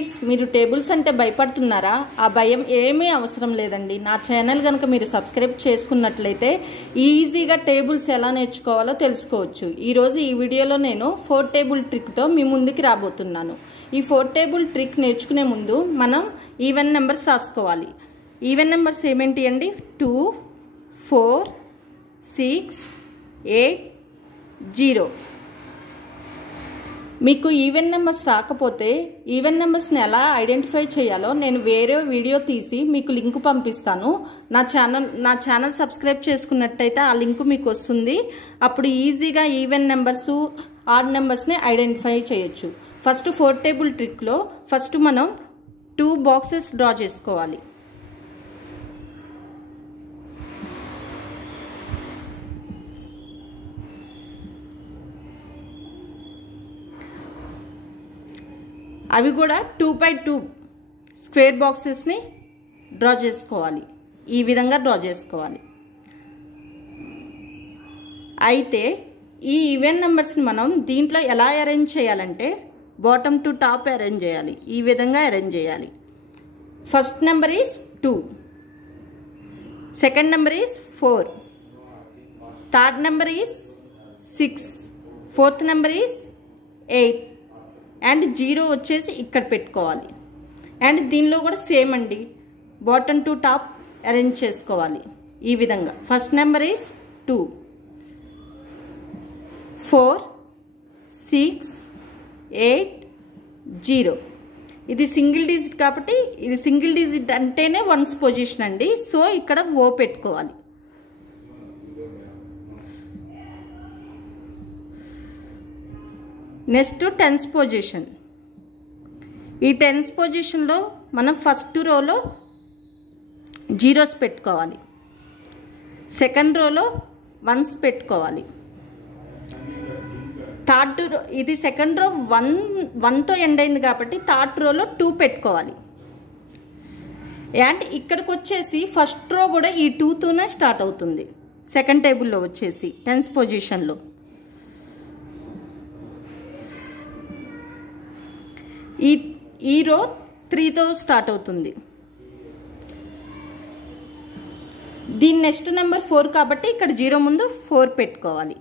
మీరు టేబుల్స్ అంటే భయపడుతున్నారా? ఆ భయం ఏమీ అవసరం లేదండి. నా ఛానల్ గనుక మీరు సబ్స్క్రైబ్ చేసుకున్నట్లయితే ఈజీగా టేబుల్స్ ఎలా నేర్చుకోవాలో తెలుసుకోవచ్చు. ఈరోజు ఈ వీడియోలో నేను 4 టేబుల్ ట్రిక్తో మీ ముందుకి రాబోతున్నాను. ఈ 4 టేబుల్ ట్రిక్ నేర్చుకునే ముందు మనం ఈవెన్ నెంబర్స్ రాసుకోవాలి. ఈవెన్ నెంబర్స్ ఏమేంటి అండి? 2, 4, 6, 8, 0. మీకు ఈవెన్ నెంబర్స్ రాకపోతే ఈవెన్ నెంబర్స్ని ఎలా ఐడెంటిఫై చేయాలో నేను వేరే వీడియో తీసి మీకు లింక్ పంపిస్తాను. నా ఛానల్ సబ్స్క్రైబ్ చేసుకున్నట్టయితే ఆ లింక్ మీకు వస్తుంది. అప్పుడు ఈజీగా ఈవెన్ నెంబర్స్, ఆడ్ నెంబర్స్ని ఐడెంటిఫై చేయొచ్చు. ఫస్ట్ 4 టేబుల్ ట్రిక్లో ఫస్ట్ మనం 2 బాక్సెస్ డ్రా చేసుకోవాలి. అవి కూడా 2x2 స్క్వేర్ బాక్సెస్ని డ్రా చేసుకోవాలి. ఈ విధంగా డ్రా చేసుకోవాలి. అయితే ఈ ఈవెన్ నెంబర్స్ని మనం దీంట్లో ఎలా అరేంజ్ చేయాలంటే బాటమ్ టు టాప్ అరేంజ్ చేయాలి. ఈ విధంగా అరేంజ్ చేయాలి. First number is 2, second number is 4, third number is 6, fourth number is 8 and 0 వచ్చేసి ఇక్కడ పెట్టుకోవాలి. అండ్ దీనిలో కూడా సేమ్ అండి, బాటమ్ టు టాప్ అరేంజ్ చేసుకోవాలి. ఈ విధంగా ఫస్ట్ నెంబర్ ఈజ్ 2, 4, 6, 8, 0. ఇది సింగిల్ డిజిట్ కాబట్టి ఇది సింగిల్ డిజిట్ అంటేనే వన్స్ పొజిషన్ అండి. సో ఇక్కడ ఓ పెట్టుకోవాలి. Next tens position. ఈ టెన్స్ పొజిషన్లో మనం ఫస్ట్ రోలో జీరోస్ పెట్టుకోవాలి, సెకండ్ రోలో వన్స్ పెట్టుకోవాలి. థర్డ్ రో, ఇది సెకండ్ రో 1తో ఎండ్ అయింది కాబట్టి థర్డ్ రోలో 2 పెట్టుకోవాలి. అండ్ ఇక్కడికి వచ్చేసి ఫస్ట్ రో కూడా ఈ 2తోనే స్టార్ట్ అవుతుంది. సెకండ్ టేబుల్లో వచ్చేసి టెన్స్ పొజిషన్లో ఈ రో 3తో స్టార్ట్ అవుతుంది. దీని నెక్స్ట్ నెంబర్ 4 కాబట్టి ఇక్కడ 0 ముందు 4 పెట్టుకోవాలి.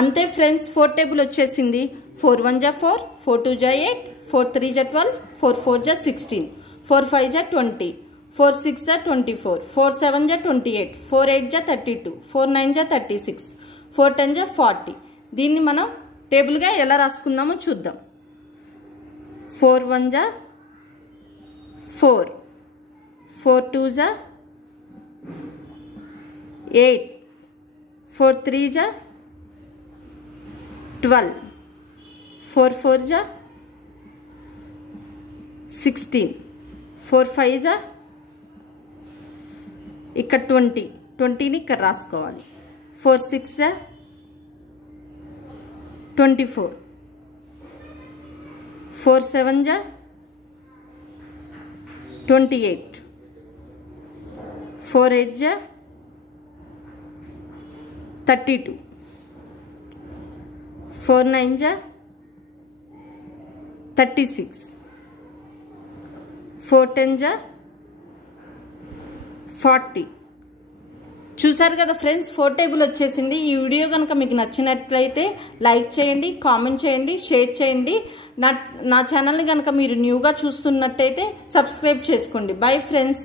అంతే ఫ్రెండ్స్, 4 టేబుల్ వచ్చేసింది. 4 1 జా 4, 4 2 జా 8, 4 3 జా 12, 4 4 జా 16, 4 5 జా 20, 4 6 జా 24, 4 7 జా 28, 4 8 జా 32, 4 9 జా 36, 4 10 జా 40. దీన్ని మనం టేబుల్గా ఎలా రాసుకుందామో చూద్దాం. 4 1 జా 4, 4 2 జా 8, 4 3 జా 12, 4 4 జా 16, 4 5 జా ఇక్కడ 20ని ఇక్కడ రాసుకోవాలి. 4 6 జా 24, 4 7 జా 28, 4 8 జా 32, 4 9 జా 36, 4 10 జా 40. చూసారు కదా ఫ్రెండ్స్, 4 టేబుల్ వచ్చేసింది. ఈ వీడియో కనుక మీకు నచ్చినట్లయితే లైక్ చేయండి, కామెంట్ చేయండి, షేర్ చేయండి. నా ఛానల్ని కనుక మీరు న్యూగా చూస్తున్నట్టయితే సబ్స్క్రైబ్ చేసుకోండి. Bye friends.